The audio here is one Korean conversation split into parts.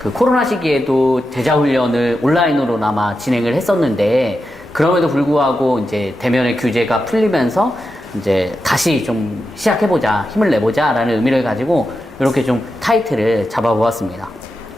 그 코로나 시기에도 제자 훈련을 온라인으로나마 진행을 했었는데 그럼에도 불구하고 이제 대면의 규제가 풀리면서 이제 다시 좀 시작해보자, 힘을 내보자라는 의미를 가지고 이렇게 좀 타이틀을 잡아보았습니다.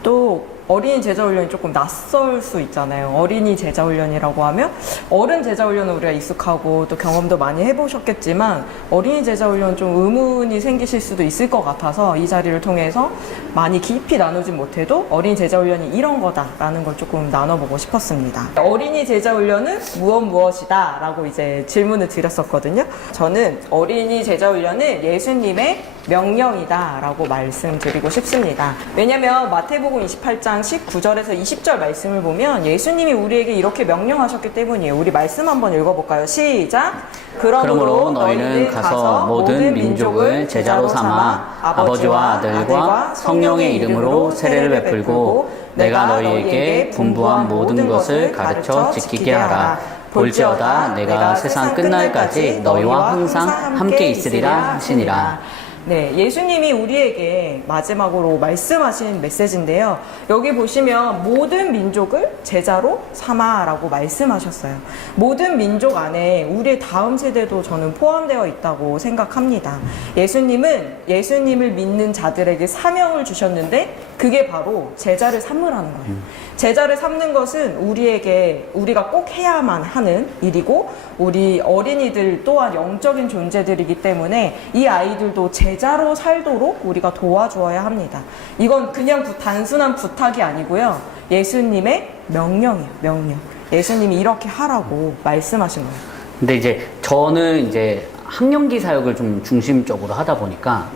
또 어린이 제자훈련이 조금 낯설 수 있잖아요. 어린이 제자훈련이라고 하면 어른 제자훈련은 우리가 익숙하고 또 경험도 많이 해보셨겠지만 어린이 제자훈련 좀 의문이 생기실 수도 있을 것 같아서 이 자리를 통해서 많이 깊이 나누진 못해도 어린이 제자훈련이 이런 거다라는 걸 조금 나눠보고 싶었습니다. 어린이 제자훈련은 무엇이다 라고 이제 질문을 드렸었거든요. 저는 어린이 제자훈련은 예수님의 명령이다 라고 말씀드리고 싶습니다. 왜냐면 마태복음 28장 19절에서 20절 말씀을 보면 예수님이 우리에게 이렇게 명령하셨기 때문이에요. 우리 말씀 한번 읽어볼까요? 시작! 그러므로 너희는 가서 모든 민족을 제자로 삼아 아버지와 아들과 성령의 이름으로 세례를 베풀고 내가 너희에게 분부한 모든 것을 가르쳐 지키게 하라. 볼지어다 내가 세상 끝날까지 너희와 항상 함께 있으리라 하시니라. 네, 예수님이 우리에게 마지막으로 말씀하신 메시지인데요. 여기 보시면 모든 민족을 제자로 삼아라고 말씀하셨어요. 모든 민족 안에 우리의 다음 세대도 저는 포함되어 있다고 생각합니다. 예수님을 믿는 자들에게 사명을 주셨는데 그게 바로 제자를 삼으라는 거예요. 제자를 삼는 것은 우리가 꼭 해야만 하는 일이고 우리 어린이들 또한 영적인 존재들이기 때문에 이 아이들도 제자로 살도록 우리가 도와주어야 합니다. 이건 그냥 단순한 부탁이 아니고요. 예수님의 명령이에요. 명령. 예수님이 이렇게 하라고 말씀하신 거예요. 근데 이제 저는 이제 학령기 사역을 좀 중심적으로 하다 보니까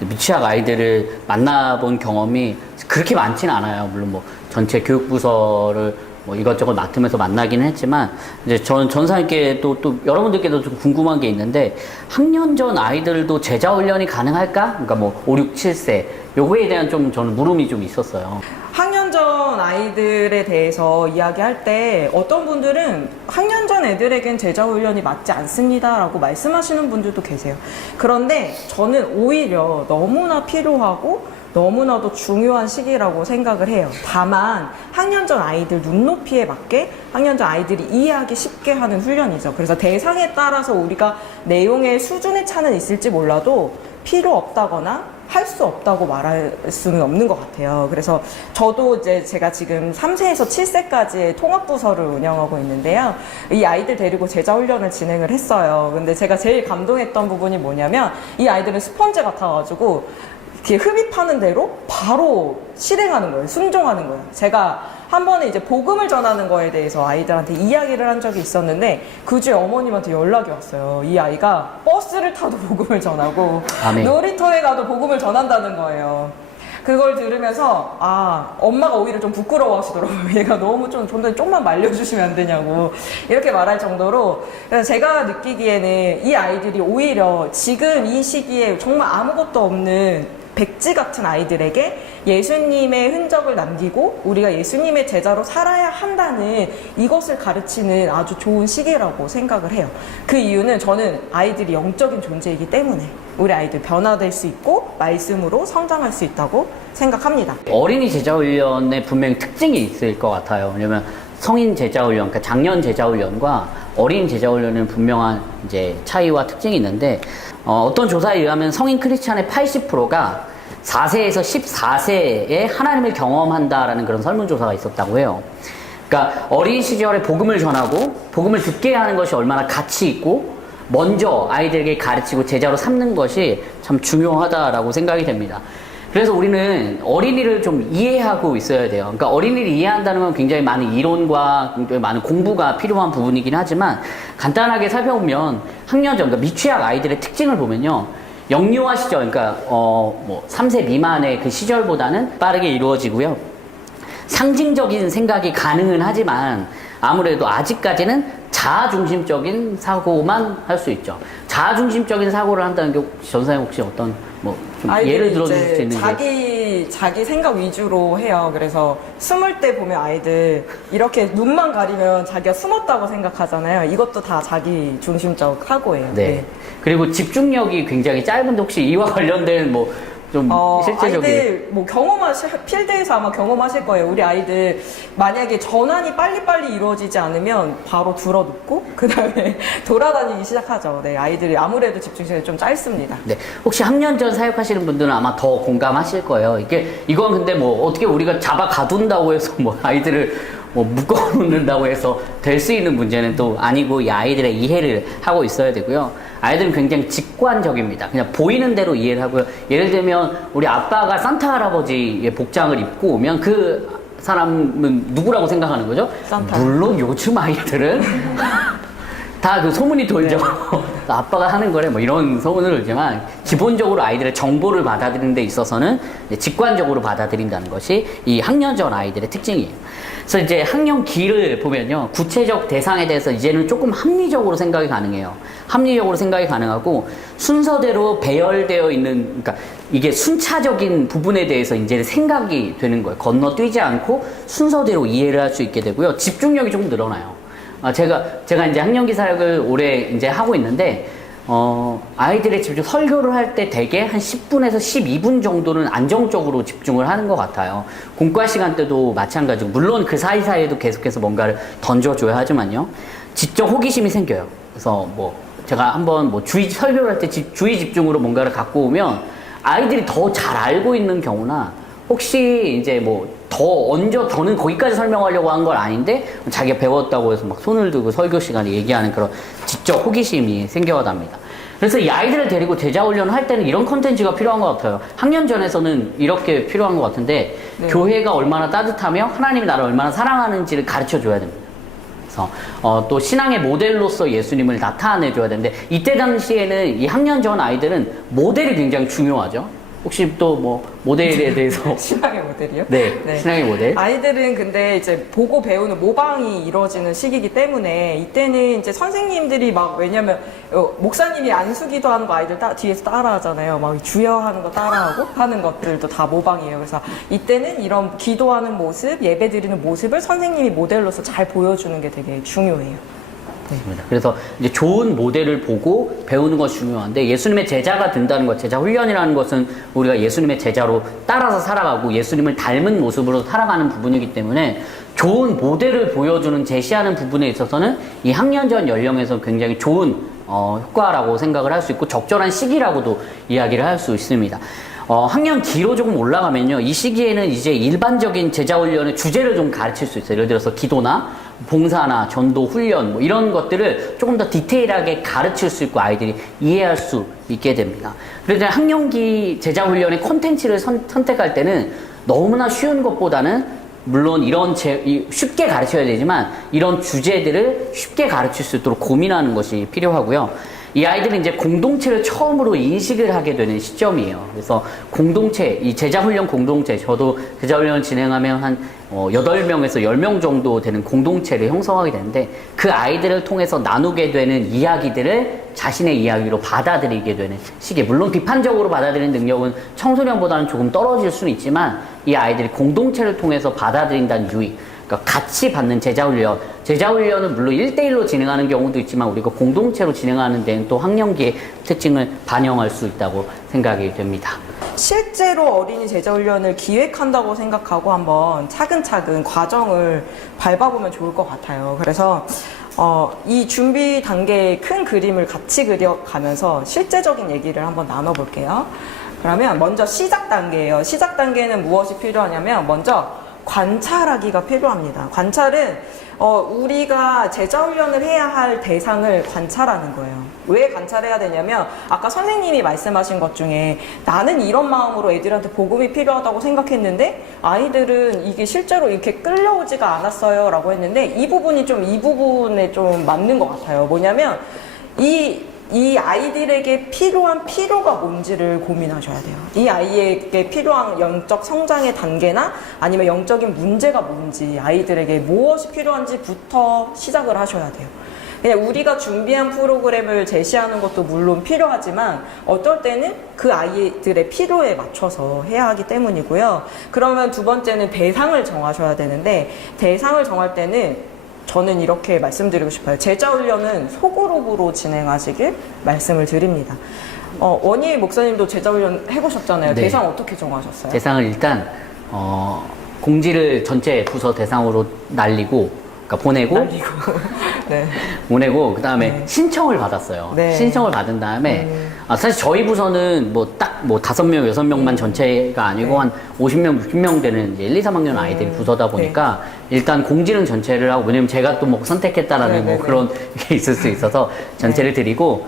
미취학 아이들을 만나본 경험이 그렇게 많지는 않아요. 물론 뭐 전체 교육부서를 뭐 이것저것 맡으면서 만나기는 했지만 이제 저는 전사님께 또 여러분들께도 좀 궁금한 게 있는데 학년 전 아이들도 제자 훈련이 가능할까? 그러니까 뭐 5, 6, 7세 요거에 대한 좀 저는 물음이 좀 있었어요. 학년 전 아이들에 대해서 이야기할 때 어떤 분들은 학년 전 애들에겐 제자 훈련이 맞지 않습니다 라고 말씀하시는 분들도 계세요. 그런데 저는 오히려 너무나 필요하고 너무나도 중요한 시기라고 생각을 해요. 다만 학년 전 아이들 눈높이에 맞게 학년 전 아이들이 이해하기 쉽게 하는 훈련이죠. 그래서 대상에 따라서 우리가 내용의 수준의 차는 있을지 몰라도 필요 없다거나 할 수 없다고 말할 수는 없는 것 같아요. 그래서 저도 이제 제가 지금 3세에서 7세까지의 통합부서를 운영하고 있는데요. 이 아이들 데리고 제자훈련을 진행을 했어요. 근데 제가 제일 감동했던 부분이 뭐냐면 이 아이들은 스펀지 같아가지고 이렇게 흡입하는 대로 바로 실행하는 거예요. 순종하는 거예요. 제가 한 번에 이제 복음을 전하는 거에 대해서 아이들한테 이야기를 한 적이 있었는데 그 주에 어머님한테 연락이 왔어요. 이 아이가 버스를 타도 복음을 전하고 아멘. 놀이터에 가도 복음을 전한다는 거예요. 그걸 들으면서 엄마가 오히려 좀 부끄러워 하시더라고요. 얘가 너무 좀만 말려주시면 안 되냐고 이렇게 말할 정도로. 그래서 제가 느끼기에는 이 아이들이 오히려 지금 이 시기에 정말 아무것도 없는 백지 같은 아이들에게 예수님의 흔적을 남기고 우리가 예수님의 제자로 살아야 한다는 이것을 가르치는 아주 좋은 시기라고 생각을 해요. 그 이유는 저는 아이들이 영적인 존재이기 때문에 우리 아이들 변화될 수 있고 말씀으로 성장할 수 있다고 생각합니다. 어린이 제자훈련에 분명히 특징이 있을 것 같아요. 왜냐면 성인 제자훈련, 그러니까 장년 제자훈련과 어린 제자훈련은 분명한 이제 차이와 특징이 있는데 어떤 조사에 의하면 성인 크리스찬의 80%가 4세에서 14세에 하나님을 경험한다라는 그런 설문조사가 있었다고 해요. 그러니까 어린 시절에 복음을 전하고 복음을 듣게 하는 것이 얼마나 가치 있고 먼저 아이들에게 가르치고 제자로 삼는 것이 참 중요하다라고 생각이 됩니다. 그래서 우리는 어린이를 좀 이해하고 있어야 돼요. 그러니까 어린이를 이해한다는 건 굉장히 많은 이론과 굉장히 많은 공부가 필요한 부분이긴 하지만 간단하게 살펴보면 학년전, 그러니까 미취학 아이들의 특징을 보면요. 영유아 시절, 그러니까 뭐 3세 미만의 그 시절보다는 빠르게 이루어지고요. 상징적인 생각이 가능은 하지만 아무래도 아직까지는 자아중심적인 사고만 할 수 있죠. 자아중심적인 사고를 한다는 게 전사님 혹시 어떤 좀 예를 들어주실 수 있는 자기 생각 위주로 해요. 그래서 숨을 때 보면 아이들 이렇게 눈만 가리면 자기가 숨었다고 생각하잖아요. 이것도 다 자기 중심적 사고예요. 네. 그리고 집중력이 굉장히 짧은데 혹시 이와 관련된 좀 실제적인. 아이들 뭐 필드에서 아마 경험하실 거예요. 우리 아이들 만약에 전환이 빨리빨리 이루어지지 않으면 바로 들어눕고 그 다음에 돌아다니기 시작하죠. 네, 아이들이 아무래도 집중 시간이 좀 짧습니다. 네, 혹시 학년 전 사육하시는 분들은 아마 더 공감하실 거예요. 이건 근데 뭐 어떻게 우리가 잡아 가둔다고 해서 뭐 아이들을 뭐 묶어놓는다고 해서 될 수 있는 문제는 또 아니고 이 아이들의 이해를 하고 있어야 되고요. 아이들은 굉장히 직관적입니다. 그냥 보이는 대로 이해를 하고요. 예를 들면 우리 아빠가 산타 할아버지의 복장을 입고 오면 그 사람은 누구라고 생각하는 거죠? 산타. 물론 요즘 아이들은 다 그 소문이 돌죠. 아빠가 하는 거래 뭐 이런 소문을 돌지만 기본적으로 아이들의 정보를 받아들이는 데 있어서는 이제 직관적으로 받아들인다는 것이 이 학년 전 아이들의 특징이에요. 그래서 이제 학년기를 보면요, 구체적 대상에 대해서 이제는 조금 합리적으로 생각이 가능해요. 합리적으로 생각이 가능하고 순서대로 배열되어 있는, 그러니까 이게 순차적인 부분에 대해서 이제 생각이 되는 거예요. 건너뛰지 않고 순서대로 이해를 할 수 있게 되고요. 집중력이 좀 늘어나요. 제가 이제 학년기 사역을 올해 이제 하고 있는데, 아이들의 집중 설교를 할 때 대개 한 10분에서 12분 정도는 안정적으로 집중을 하는 것 같아요. 공과 시간 때도 마찬가지고, 물론 그 사이사이에도 계속해서 뭔가를 던져줘야 하지만요. 지적 호기심이 생겨요. 그래서 뭐, 제가 한번 뭐 설교를 할 때 주의 집중으로 뭔가를 갖고 오면 아이들이 더 잘 알고 있는 경우나, 혹시 이제 뭐 저는 거기까지 설명하려고 한 건 아닌데 자기가 배웠다고 해서 막 손을 들고 설교 시간에 얘기하는 그런 지적 호기심이 생겨납니다. 그래서 이 아이들을 데리고 제자훈련을 할 때는 이런 컨텐츠가 필요한 것 같아요. 학년 전에서는 이렇게 필요한 것 같은데, 네. 교회가 얼마나 따뜻하며 하나님이 나를 얼마나 사랑하는지를 가르쳐 줘야 됩니다. 그래서 또 신앙의 모델로서 예수님을 나타내줘야 되는데, 이때 당시에는 이 학년 전 아이들은 모델이 굉장히 중요하죠. 혹시 또 뭐 모델에 대해서 신앙의 모델이요? 네, 네, 신앙의 모델. 아이들은 근데 이제 보고 배우는 모방이 이루어지는 시기이기 때문에 이때는 이제 선생님들이 막, 왜냐면 목사님이 안수기도 하는 거 아이들 뒤에서 따라하잖아요. 막 주여 하는 거 따라하고 하는 것들도 다 모방이에요. 그래서 이때는 이런 기도하는 모습, 예배 드리는 모습을 선생님이 모델로서 잘 보여주는 게 되게 중요해요. 네. 그래서 이제 좋은 모델을 보고 배우는 것이 중요한데, 예수님의 제자가 된다는 것, 제자 훈련이라는 것은 우리가 예수님의 제자로 따라서 살아가고 예수님을 닮은 모습으로 살아가는 부분이기 때문에 좋은 모델을 보여주는, 제시하는 부분에 있어서는 이 학년 전 연령에서 굉장히 좋은 효과라고 생각을 할 수 있고, 적절한 시기라고도 이야기를 할 수 있습니다. 학년 기로 조금 올라가면요, 이 시기에는 이제 일반적인 제자 훈련의 주제를 좀 가르칠 수 있어요. 예를 들어서 기도나 봉사나 전도 훈련 뭐 이런 것들을 조금 더 디테일하게 가르칠 수 있고 아이들이 이해할 수 있게 됩니다. 그래서 학년기 제자 훈련의 콘텐츠를 선택할 때는 너무나 쉬운 것보다는, 물론 쉽게 가르쳐야 되지만 이런 주제들을 쉽게 가르칠 수 있도록 고민하는 것이 필요하고요. 이 아이들은 이제 공동체를 처음으로 인식을 하게 되는 시점이에요. 그래서 이 제자훈련 공동체, 저도 제자훈련을 진행하면 한 8명에서 10명 정도 되는 공동체를 형성하게 되는데, 그 아이들을 통해서 나누게 되는 이야기들을 자신의 이야기로 받아들이게 되는 시기에, 물론 비판적으로 받아들이는 능력은 청소년보다는 조금 떨어질 수는 있지만, 이 아이들이 공동체를 통해서 받아들인다는 유의, 그러니까 같이 받는 제자훈련은 물론 1대1로 진행하는 경우도 있지만 우리가 공동체로 진행하는 데는 또 학년기의 특징을 반영할 수 있다고 생각이 됩니다. 실제로 어린이 제자훈련을 기획한다고 생각하고 한번 차근차근 과정을 밟아보면 좋을 것 같아요. 그래서 이 준비 단계의 큰 그림을 같이 그려가면서 실제적인 얘기를 한번 나눠볼게요. 그러면 먼저 시작 단계예요. 시작 단계는 무엇이 필요하냐면, 먼저 관찰하기가 필요합니다. 관찰은 우리가 제자훈련을 해야 할 대상을 관찰하는 거예요. 왜 관찰해야 되냐면, 아까 선생님이 말씀하신 것 중에 나는 이런 마음으로 애들한테 복음이 필요하다고 생각했는데 아이들은 이게 실제로 이렇게 끌려오지가 않았어요 라고 했는데, 이 부분에 좀 맞는 것 같아요. 뭐냐면 이 아이들에게 필요한 필요가 뭔지를 고민하셔야 돼요. 이 아이에게 필요한 영적 성장의 단계나 아니면 영적인 문제가 뭔지, 아이들에게 무엇이 필요한지부터 시작을 하셔야 돼요. 그냥 우리가 준비한 프로그램을 제시하는 것도 물론 필요하지만 어떨 때는 그 아이들의 필요에 맞춰서 해야 하기 때문이고요. 그러면 두 번째는 대상을 정하셔야 되는데, 대상을 정할 때는 저는 이렇게 말씀드리고 싶어요. 제자훈련은 소그룹으로 진행하시길 말씀을 드립니다. 원희 목사님도 제자훈련 해보셨잖아요. 네. 대상 어떻게 정하셨어요? 대상을 일단 공지를 전체 부서 대상으로 날리고, 그러니까 보내고, 날리고. 네. 보내고 그다음에 네. 신청을 받았어요. 네. 신청을 받은 다음에 사실 저희 부서는 뭐 딱 뭐 5명, 6명만 전체가 아니고 네. 한 50명, 60명 되는 이제 1, 2, 3학년 아이들이 부서다 보니까 일단 공지는 전체를 하고, 왜냐면 제가 또 뭐 선택했다라는 네, 뭐 네, 네. 그런 게 있을 수 있어서 전체를 드리고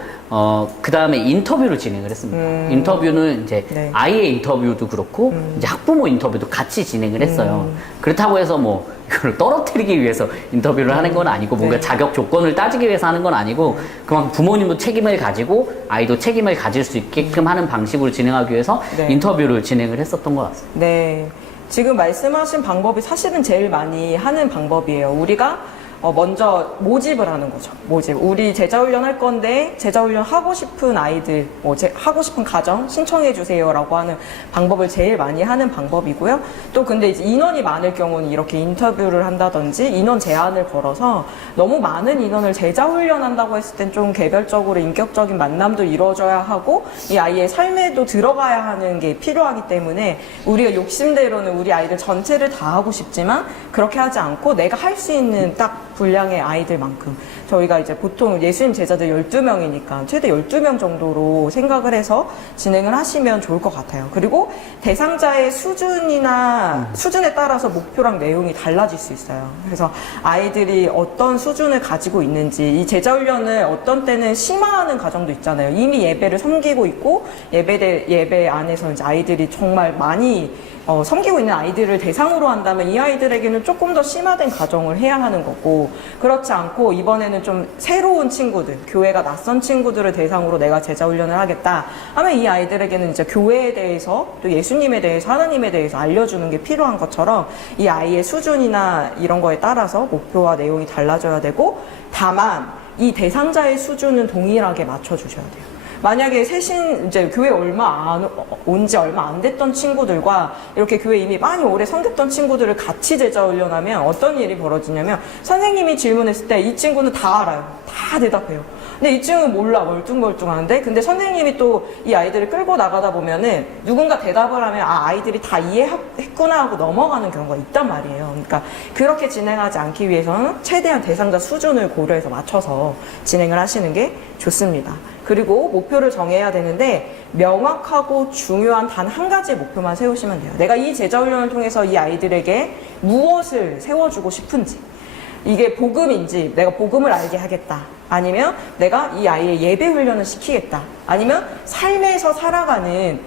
그다음에 인터뷰를 진행을 했습니다. 인터뷰는 이제 네. 아이의 인터뷰도 그렇고 이제 학부모 인터뷰도 같이 진행을 했어요. 그렇다고 해서 뭐 이걸 떨어뜨리기 위해서 인터뷰를 하는 건 아니고, 뭔가 네. 자격 조건을 따지기 위해서 하는 건 아니고, 그만큼 부모님도 책임을 가지고 아이도 책임을 가질 수 있게끔 하는 방식으로 진행하기 위해서 네. 인터뷰를 진행을 했었던 것 같습니다. 네. 지금 말씀하신 방법이 사실은 제일 많이 하는 방법이에요. 우리가 먼저 모집을 하는 거죠. 모집. 우리 제자훈련 할 건데 제자훈련 하고 싶은 아이들, 하고 싶은 가정 신청해 주세요라고 하는 방법을 제일 많이 하는 방법이고요. 또 근데 이제 인원이 많을 경우는 이렇게 인터뷰를 한다든지 인원 제한을 걸어서 너무 많은 인원을 제자훈련 한다고 했을 땐 좀 개별적으로 인격적인 만남도 이루어져야 하고 이 아이의 삶에도 들어가야 하는 게 필요하기 때문에 우리가 욕심대로는 우리 아이들 전체를 다 하고 싶지만 그렇게 하지 않고 내가 할 수 있는 딱 분량의 아이들만큼, 저희가 이제 보통 예수님 제자들 12명이니까 최대 12명 정도로 생각을 해서 진행을 하시면 좋을 것 같아요. 그리고 대상자의 수준에 따라서 목표랑 내용이 달라질 수 있어요. 그래서 아이들이 어떤 수준을 가지고 있는지, 이 제자훈련을 어떤 때는 심화하는 과정도 있잖아요. 이미 예배를 섬기고 있고 예배 안에서 이제 아이들이 정말 많이 섬기고 있는 아이들을 대상으로 한다면 이 아이들에게는 조금 더 심화된 과정을 해야 하는 거고, 그렇지 않고 이번에는 좀 새로운 친구들, 교회가 낯선 친구들을 대상으로 내가 제자훈련을 하겠다 하면 이 아이들에게는 이제 교회에 대해서, 또 예수님에 대해서, 하나님에 대해서 알려주는 게 필요한 것처럼 이 아이의 수준이나 이런 거에 따라서 목표와 내용이 달라져야 되고, 다만 이 대상자의 수준은 동일하게 맞춰주셔야 돼요. 만약에 이제 교회 온 지 얼마 안 됐던 친구들과 이렇게 교회 이미 많이 오래 섬겼던 친구들을 같이 제자훈련하면 어떤 일이 벌어지냐면, 선생님이 질문했을 때 이 친구는 다 알아요. 다 대답해요. 근데 이 친구는 몰라. 멀뚱멀뚱한데, 근데 선생님이 또 이 아이들을 끌고 나가다 보면은 누군가 대답을 하면 아이들이 다 이해했구나 하고 넘어가는 경우가 있단 말이에요. 그러니까 그렇게 진행하지 않기 위해서는 최대한 대상자 수준을 고려해서 맞춰서 진행을 하시는 게 좋습니다. 그리고 목표를 정해야 되는데, 명확하고 중요한 단 한 가지의 목표만 세우시면 돼요. 내가 이 제자훈련을 통해서 이 아이들에게 무엇을 세워주고 싶은지, 이게 복음인지, 내가 복음을 알게 하겠다, 아니면 내가 이 아이의 예배 훈련을 시키겠다, 아니면 삶에서 살아가는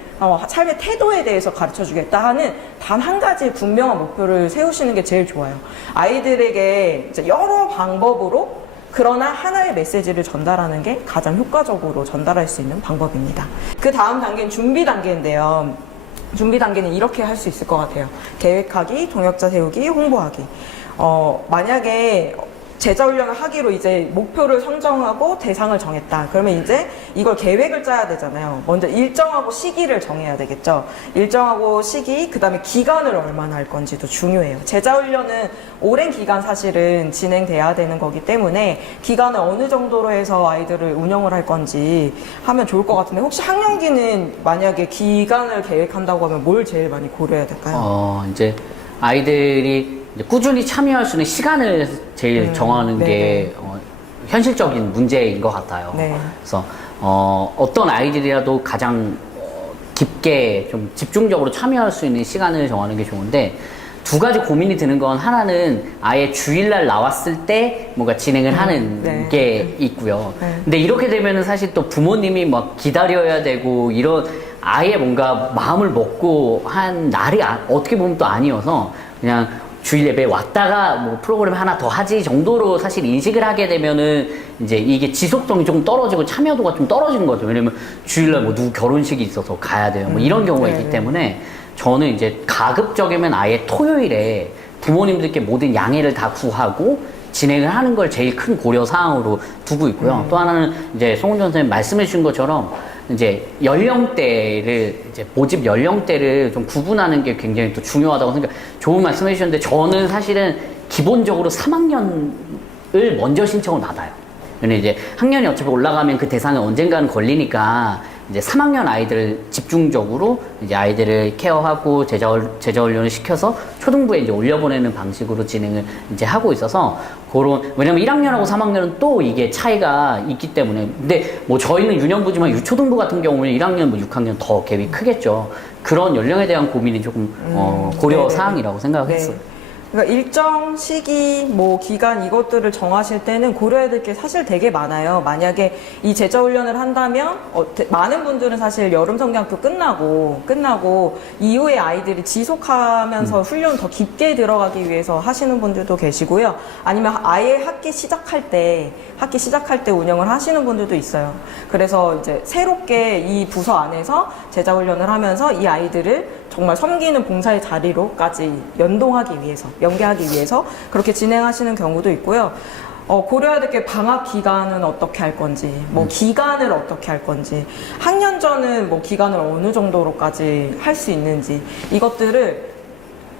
삶의 태도에 대해서 가르쳐 주겠다 하는 단 한 가지의 분명한 목표를 세우시는 게 제일 좋아요. 아이들에게 이제 여러 방법으로, 그러나 하나의 메시지를 전달하는 게 가장 효과적으로 전달할 수 있는 방법입니다. 그 다음 단계는 준비 단계인데요. 준비 단계는 이렇게 할 수 있을 것 같아요. 계획하기, 동역자 세우기, 홍보하기. 만약에 제자훈련을 하기로 이제 목표를 선정하고 대상을 정했다. 그러면 이제 이걸 계획을 짜야 되잖아요. 먼저 일정하고 시기를 정해야 되겠죠. 일정하고 시기, 그 다음에 기간을 얼마나 할 건지도 중요해요. 제자훈련은 오랜 기간 사실은 진행돼야 되는 거기 때문에 기간을 어느 정도로 해서 아이들을 운영을 할 건지 하면 좋을 것 같은데, 혹시 학령기는 만약에 기간을 계획한다고 하면 뭘 제일 많이 고려해야 될까요? 이제 아이들이 이제 꾸준히 참여할 수 있는 시간을 제일 정하는 네네. 게 현실적인 문제인 것 같아요. 네. 그래서 어떤 아이들이라도 가장 깊게 좀 집중적으로 참여할 수 있는 시간을 정하는 게 좋은데, 두 가지 고민이 드는 건, 하나는 아예 주일날 나왔을 때 뭔가 진행을 하는 네. 게 있고요. 네. 근데 이렇게 되면은 사실 또 부모님이 막 기다려야 되고, 이런 아예 뭔가 마음을 먹고 한 날이 어떻게 보면 또 아니어서, 그냥 주일 예배에 왔다가 뭐 프로그램 하나 더 하지 정도로 사실 인식을 하게 되면은 이제 이게 지속성이 조금 떨어지고 참여도가 좀 떨어지는 거죠. 왜냐면 주일날 뭐 누구 결혼식이 있어서 가야 돼요. 뭐 이런 경우가 있기 때문에, 저는 이제 가급적이면 아예 토요일에 부모님들께 모든 양해를 다 구하고 진행을 하는 걸 제일 큰 고려 사항으로 두고 있고요. 또 하나는 이제 송은전 선생님 말씀해 주신 것처럼 이제 연령대를, 이제 모집 연령대를 좀 구분하는 게 굉장히 또 중요하다고 생각, 좋은 말씀 해주셨는데, 저는 사실은 기본적으로 3학년을 먼저 신청을 받아요. 왜냐면 이제 학년이 어차피 올라가면 그 대상에 언젠가는 걸리니까 이제 3학년 아이들을 집중적으로 이제 아이들을 케어하고 제자 훈련을 시켜서 초등부에 이제 올려보내는 방식으로 진행을 이제 하고 있어서 그런, 왜냐면 1학년하고 3학년은 또 이게 차이가 있기 때문에. 근데 뭐 저희는 유년부지만 유초등부 같은 경우는 1학년, 뭐 6학년 더 갭이 크겠죠. 그런 연령에 대한 고민이 조금 고려 네네. 사항이라고 생각했어요. 네. 그러니까 일정 시기, 뭐 기간 이것들을 정하실 때는 고려해야 될 게 사실 되게 많아요. 만약에 이 제자 훈련을 한다면 많은 분들은 사실 여름 성경학교 끝나고 이후에 아이들이 지속하면서 훈련 더 깊게 들어가기 위해서 하시는 분들도 계시고요. 아니면 아예 학기 시작할 때 운영을 하시는 분들도 있어요. 그래서 이제 새롭게 이 부서 안에서 제자 훈련을 하면서 이 아이들을 정말 섬기는 봉사의 자리로까지 연동하기 위해서, 연계하기 위해서 그렇게 진행하시는 경우도 있고요. 고려해야 될 게 방학 기간은 어떻게 할 건지, 뭐 기간을 어떻게 할 건지, 학년전은 뭐 기간을 어느 정도로까지 할 수 있는지, 이것들을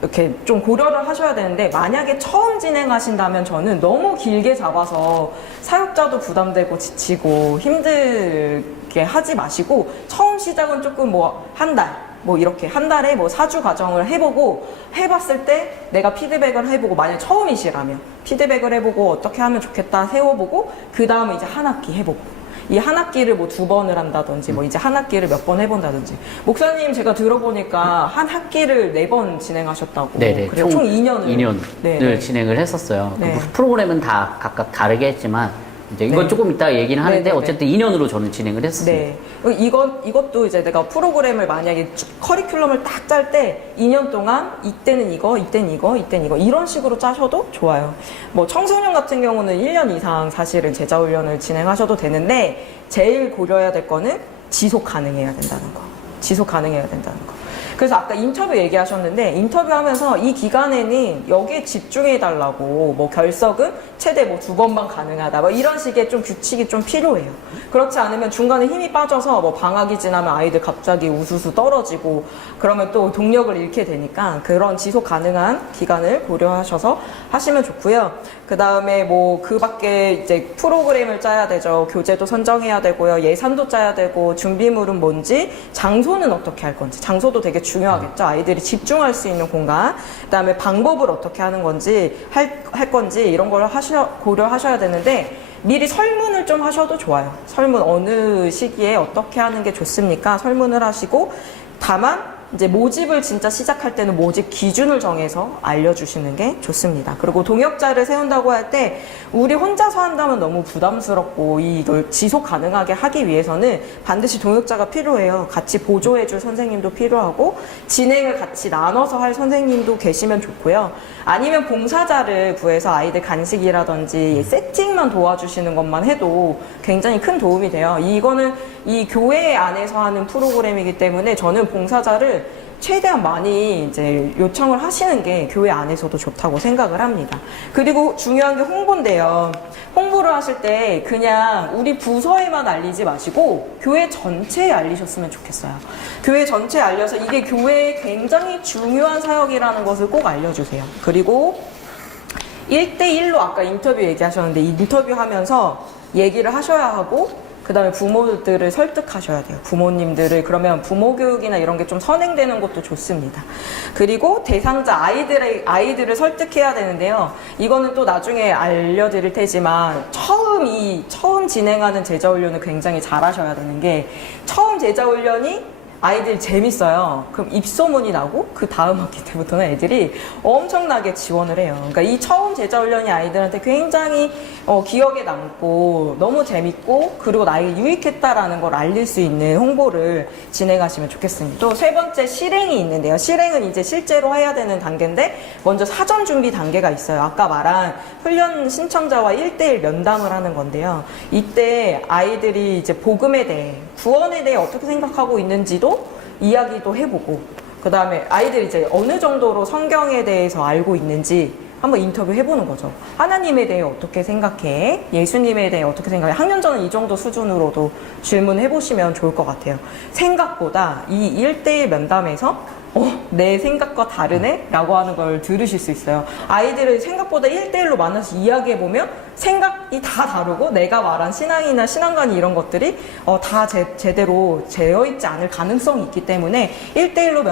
이렇게 좀 고려를 하셔야 되는데, 만약에 처음 진행하신다면 저는 너무 길게 잡아서 사육자도 부담되고 지치고 힘들게 하지 마시고, 처음 시작은 조금 뭐 한 달, 뭐 이렇게 한 달에 뭐 4주 과정을 해봤을 때 내가 피드백을 해보고, 만약 처음이시라면 피드백을 해보고 어떻게 하면 좋겠다 세워보고, 그 다음에 이제 한 학기 해보고, 이 한 학기를 뭐 2번을 한다든지, 뭐 이제 한 학기를 몇 번 해본다든지. 목사님 제가 들어보니까 한 학기를 4번 진행하셨다고. 네네. 그래요. 총 2년을 네네. 진행을 했었어요. 네. 그 프로그램은 다 각각 다르게 했지만, 이제 이건 네. 조금 이따 얘기는 하는데, 네네네. 어쨌든 2년으로 저는 진행을 했었어요. 네. 이것도 이제 내가 프로그램을 만약에 커리큘럼을 딱 짤 때 2년 동안 이때는 이거, 이때는 이거, 이때는 이거 이런 식으로 짜셔도 좋아요. 뭐 청소년 같은 경우는 1년 이상 사실은 제자 훈련을 진행하셔도 되는데, 제일 고려해야 될 거는 지속 가능해야 된다는 거. 지속 가능해야 된다는 거. 그래서 아까 인터뷰 얘기하셨는데, 인터뷰하면서 이 기간에는 여기에 집중해달라고, 뭐 결석은 최대 뭐 2번만 가능하다, 뭐 이런 식의 좀 규칙이 좀 필요해요. 그렇지 않으면 중간에 힘이 빠져서 뭐 방학이 지나면 아이들 갑자기 우수수 떨어지고 그러면 또 동력을 잃게 되니까, 그런 지속 가능한 기간을 고려하셔서 하시면 좋고요. 그 다음에 뭐 그 밖에 이제 프로그램을 짜야 되죠. 교재도 선정해야 되고요. 예산도 짜야 되고, 준비물은 뭔지, 장소는 어떻게 할 건지. 장소도 되게 중요하겠죠. 아이들이 집중할 수 있는 공간. 그 다음에 방법을 어떻게 하는 건지, 할 건지, 이런 걸 고려하셔야 되는데, 미리 설문을 좀 하셔도 좋아요. 설문 어느 시기에 어떻게 하는 게 좋습니까? 설문을 하시고, 다만 이제 모집을 진짜 시작할 때는 모집 기준을 정해서 알려주시는 게 좋습니다. 그리고 동역자를 세운다고 할 때, 우리 혼자서 한다면 너무 부담스럽고, 이걸 지속 가능하게 하기 위해서는 반드시 동역자가 필요해요. 같이 보조해줄 선생님도 필요하고, 진행을 같이 나눠서 할 선생님도 계시면 좋고요. 아니면 봉사자를 구해서 아이들 간식이라든지 세팅만 도와주시는 것만 해도 굉장히 큰 도움이 돼요. 이거는 이 교회 안에서 하는 프로그램이기 때문에 저는 봉사자를 최대한 많이 이제 요청을 하시는 게 교회 안에서도 좋다고 생각을 합니다. 그리고 중요한 게 홍보인데요. 홍보를 하실 때 그냥 우리 부서에만 알리지 마시고 교회 전체에 알리셨으면 좋겠어요. 교회 전체에 알려서 이게 교회에 굉장히 중요한 사역이라는 것을 꼭 알려주세요. 그리고 1대1로 아까 인터뷰 얘기하셨는데, 이 인터뷰 하면서 얘기를 하셔야 하고, 그 다음에 부모들을 설득하셔야 돼요. 부모님들을. 그러면 부모 교육이나 이런 게 좀 선행되는 것도 좋습니다. 그리고 대상자 아이들을 설득해야 되는데요. 이거는 또 나중에 알려드릴 테지만, 처음 진행하는 제자훈련을 굉장히 잘 하셔야 되는 게, 처음 제자훈련이 아이들이 재밌어요. 그럼 입소문이 나고 그 다음 학기 때부터는 애들이 엄청나게 지원을 해요. 그러니까 이 처음 제자훈련이 아이들한테 굉장히 기억에 남고 너무 재밌고, 그리고 나에게 유익했다라는 걸 알릴 수 있는 홍보를 진행하시면 좋겠습니다. 또 3번째 실행이 있는데요. 실행은 이제 실제로 해야 되는 단계인데, 먼저 사전 준비 단계가 있어요. 아까 말한 훈련 신청자와 1대1 면담을 하는 건데요. 이때 아이들이 이제 복음에 대해, 구원에 대해 어떻게 생각하고 있는지도 이야기도 해보고, 그 다음에 아이들이 이제 어느 정도로 성경에 대해서 알고 있는지 한번 인터뷰 해보는 거죠. 하나님에 대해 어떻게 생각해? 예수님에 대해 어떻게 생각해? 학년전은 이 정도 수준으로도 질문해보시면 좋을 것 같아요. 생각보다 이 1대1 면담에서 내 생각과 다르네? 라고 하는 걸 들으실 수 있어요. 아이들을 생각보다 1대1로 만나서 이야기해보면 생각이 다 다르고 내가 말한 신앙이나 신앙관이 이런 것들이 다 제대로 되어있지 않을 가능성이 있기 때문에 1대1로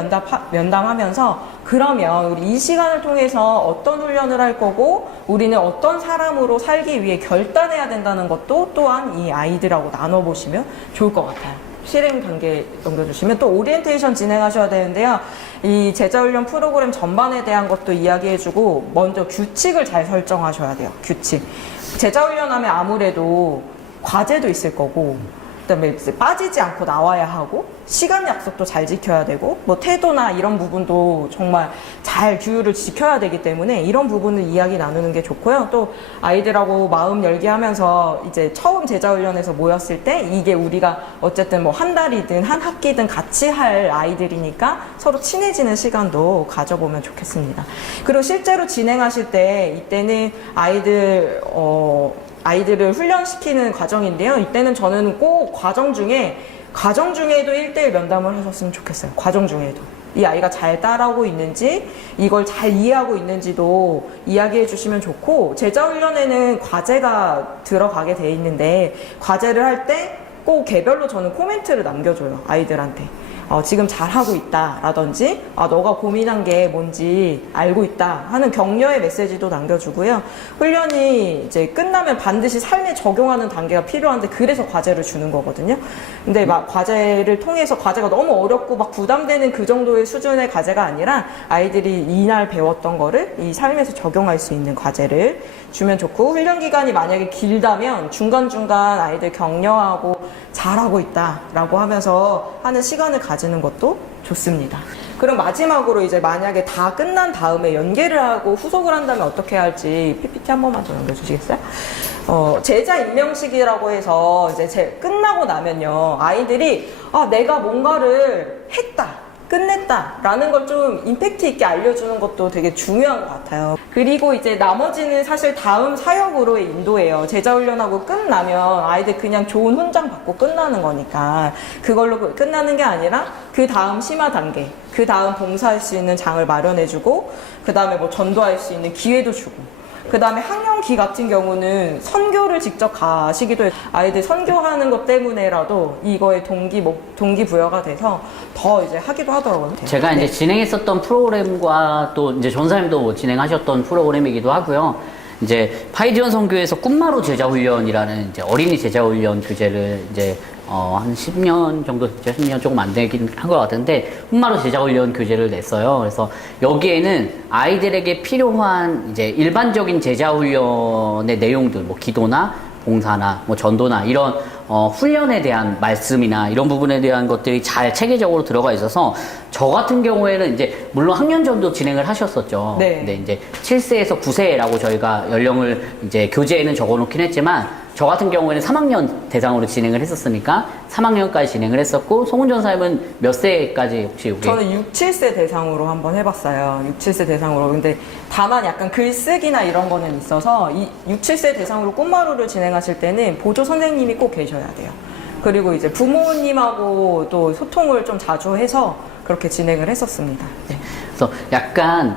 면담하면서 그러면 우리 이 시간을 통해서 어떤 훈련을 할 거고 우리는 어떤 사람으로 살기 위해 결단해야 된다는 것도 또한 이 아이들하고 나눠보시면 좋을 것 같아요. 실행 단계 넘겨주시면 또 오리엔테이션 진행하셔야 되는데요. 이 제자훈련 프로그램 전반에 대한 것도 이야기해주고 먼저 규칙을 잘 설정하셔야 돼요. 규칙. 제자훈련 하면 아무래도 과제도 있을 거고 그다음에 이제 빠지지 않고 나와야 하고 시간 약속도 잘 지켜야 되고 뭐 태도나 이런 부분도 정말 잘 규율을 지켜야 되기 때문에 이런 부분을 이야기 나누는 게 좋고요. 또 아이들하고 마음 열게 하면서 이제 처음 제자훈련에서 모였을 때 이게 우리가 어쨌든 뭐 한 달이든 한 학기든 같이 할 아이들이니까 서로 친해지는 시간도 가져보면 좋겠습니다. 그리고 실제로 진행하실 때 이때는 아이들을 훈련시키는 과정인데요. 이때는 저는 꼭 과정 중에도 1대1 면담을 하셨으면 좋겠어요. 과정 중에도. 이 아이가 잘 따라오고 있는지, 이걸 잘 이해하고 있는지도 이야기해 주시면 좋고, 제자훈련에는 과제가 들어가게 돼 있는데, 과제를 할 때 꼭 개별로 저는 코멘트를 남겨줘요. 아이들한테. 지금 잘하고 있다 라든지 너가 고민한 게 뭔지 알고 있다 하는 격려의 메시지도 남겨주고요. 훈련이 이제 끝나면 반드시 삶에 적용하는 단계가 필요한데 그래서 과제를 주는 거거든요. 근데 막 과제를 통해서 과제가 너무 어렵고 막 부담되는 그 정도의 수준의 과제가 아니라 아이들이 이날 배웠던 거를 이 삶에서 적용할 수 있는 과제를 주면 좋고, 훈련 기간이 만약에 길다면 중간중간 아이들 격려하고 잘하고 있다 라고 하면서 하는 시간을 가지는 것도 좋습니다. 그럼 마지막으로 이제 만약에 다 끝난 다음에 연계를 하고 후속을 한다면 어떻게 할지 PPT 한 번만 더 넘겨주시겠어요? 제자 임명식이라고 해서 이제 끝나고 나면요, 아이들이 내가 뭔가를 했다, 끝냈다 라는 걸 좀 임팩트 있게 알려주는 것도 되게 중요한 것 같아요. 그리고 이제 나머지는 사실 다음 사역으로의 인도예요. 제자훈련하고 끝나면 아이들 그냥 좋은 훈장 받고 끝나는 거니까 그걸로 끝나는 게 아니라 그 다음 심화 단계, 그 다음 봉사할 수 있는 장을 마련해주고 그 다음에 뭐 전도할 수 있는 기회도 주고, 그 다음에 학령기 같은 경우는 선교를 직접 가시기도 해요. 아이들 선교하는 것 때문에라도 이거에 동기부여가 돼서 더 이제 하기도 하더라고요. 제가 이제 진행했었던 프로그램과 또 이제 전사님도 진행하셨던 프로그램이기도 하고요. 이제 파이디언 선교에서 꿈마루 제자훈련이라는 이제 어린이 제자훈련 교재를 이제 한 10년 정도 됐죠. 10년 조금 안 되긴 한 것 같은데 꿈마루 제자훈련 교재를 냈어요. 그래서 여기에는 아이들에게 필요한 이제 일반적인 제자훈련의 내용들, 뭐 기도나 봉사나 뭐 전도나 이런 훈련에 대한 말씀이나 이런 부분에 대한 것들이 잘 체계적으로 들어가 있어서 저 같은 경우에는 이제 물론 학년전도 진행을 하셨었죠. 네. 근데 이제 7세에서 9세라고 저희가 연령을 이제 교재에는 적어놓긴 했지만 저 같은 경우에는 3학년 대상으로 진행을 했었으니까 3학년까지 진행을 했었고, 송은 전사님은 몇 세까지 혹시 여기? 저는 6, 7세 대상으로 한번 해봤어요. 6, 7세 대상으로. 근데 다만 약간 글쓰기나 이런 거는 있어서 6, 7세 대상으로 꿈마루를 진행하실 때는 보조 선생님이 꼭 계셔야 돼요. 그리고 이제 부모님하고 또 소통을 좀 자주 해서 그렇게 진행을 했었습니다. 네. 그래서 약간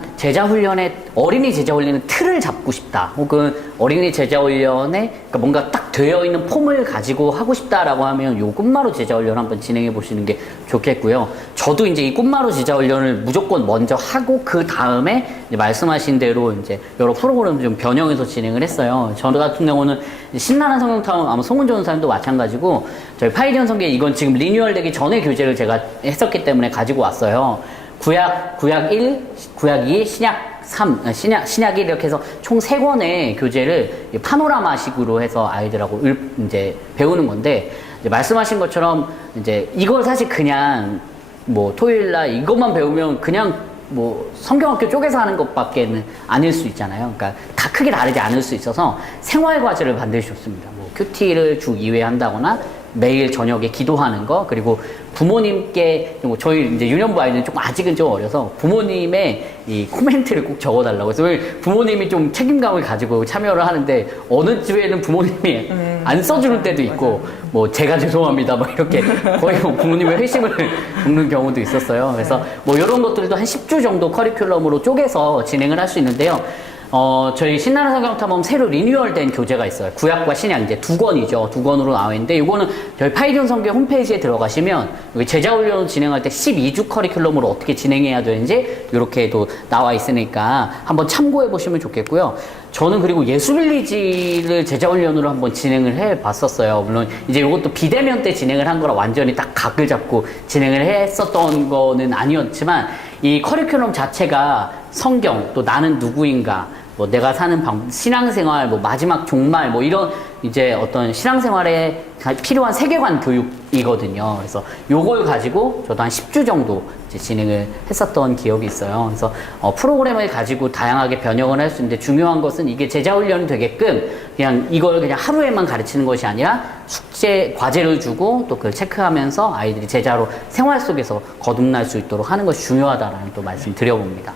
어린이 제자훈련의 틀을 잡고 싶다, 혹은 어린이 제자훈련에 그러니까 뭔가 딱 되어 있는 폼을 가지고 하고 싶다라고 하면 요 꿈마루 제자훈련 한번 진행해 보시는 게 좋겠고요. 저도 이제 이 꿈마루 제자훈련을 무조건 먼저 하고 그 다음에 말씀하신 대로 이제 여러 프로그램을 좀 변형해서 진행을 했어요. 저 같은 경우는 신나는 성경타운, 아마 송은 전사님도 마찬가지고 저희 파이디언 성경 이건 지금 리뉴얼되기 전에 교재를 제가 했었기 때문에 가지고 왔어요. 구약 1, 구약 2, 신약 3, 신약 1 이렇게 해서 총 3권의 교재를 파노라마식으로 해서 아이들하고 이제 배우는 건데, 이제 말씀하신 것처럼 이제 이걸 사실 그냥 뭐 토요일날 이것만 배우면 그냥 뭐 성경학교 쪽에서 하는 것밖에는 아닐 수 있잖아요. 그러니까 다 크게 다르지 않을 수 있어서 생활 과제를 반드시 줬습니다. 뭐 큐티를 주 2회 한다거나 매일 저녁에 기도하는 거, 그리고 부모님께, 뭐 저희 이제 유년부 아이들은 조금 아직은 좀 어려서 부모님의 이 코멘트를 꼭 적어달라고. 그래서 왜 부모님이 좀 책임감을 가지고 참여를 하는데 어느 주에는 부모님이 안 써주는 때도 있고, 뭐 제가 죄송합니다, 뭐 이렇게 거의 뭐 부모님의 회심을 굽는 경우도 있었어요. 그래서 뭐 이런 것들도 한 10주 정도 커리큘럼으로 쪼개서 진행을 할 수 있는데요. 저희 신나는 성경탐험 새로 리뉴얼된 교재가 있어요. 구약과 신약 이제 두 권이죠. 두 권으로 나와 있는데 이거는 저희 파이전 성경 홈페이지에 들어가시면 여기 제자훈련 진행할 때 12주 커리큘럼으로 어떻게 진행해야 되는지 이렇게도 나와 있으니까 한번 참고해 보시면 좋겠고요. 저는 그리고 예수빌리지를 제자훈련으로 한번 진행을 해 봤었어요. 물론 이제 이것도 비대면 때 진행을 한 거라 완전히 딱 각을 잡고 진행을 했었던 거는 아니었지만 이 커리큘럼 자체가 성경, 또 나는 누구인가, 뭐 내가 사는 신앙생활, 뭐 마지막 종말, 뭐 이런 이제 어떤 신앙생활에 필요한 세계관 교육이거든요. 그래서 요걸 가지고 저도 한 10주 정도 이제 진행을 했었던 기억이 있어요. 그래서 프로그램을 가지고 다양하게 변형을 할 수 있는데 중요한 것은 이게 제자훈련이 되게끔 그냥 이걸 그냥 하루에만 가르치는 것이 아니라 숙제, 과제를 주고 또 그걸 체크하면서 아이들이 제자로 생활 속에서 거듭날 수 있도록 하는 것이 중요하다라는 또 말씀 드려봅니다.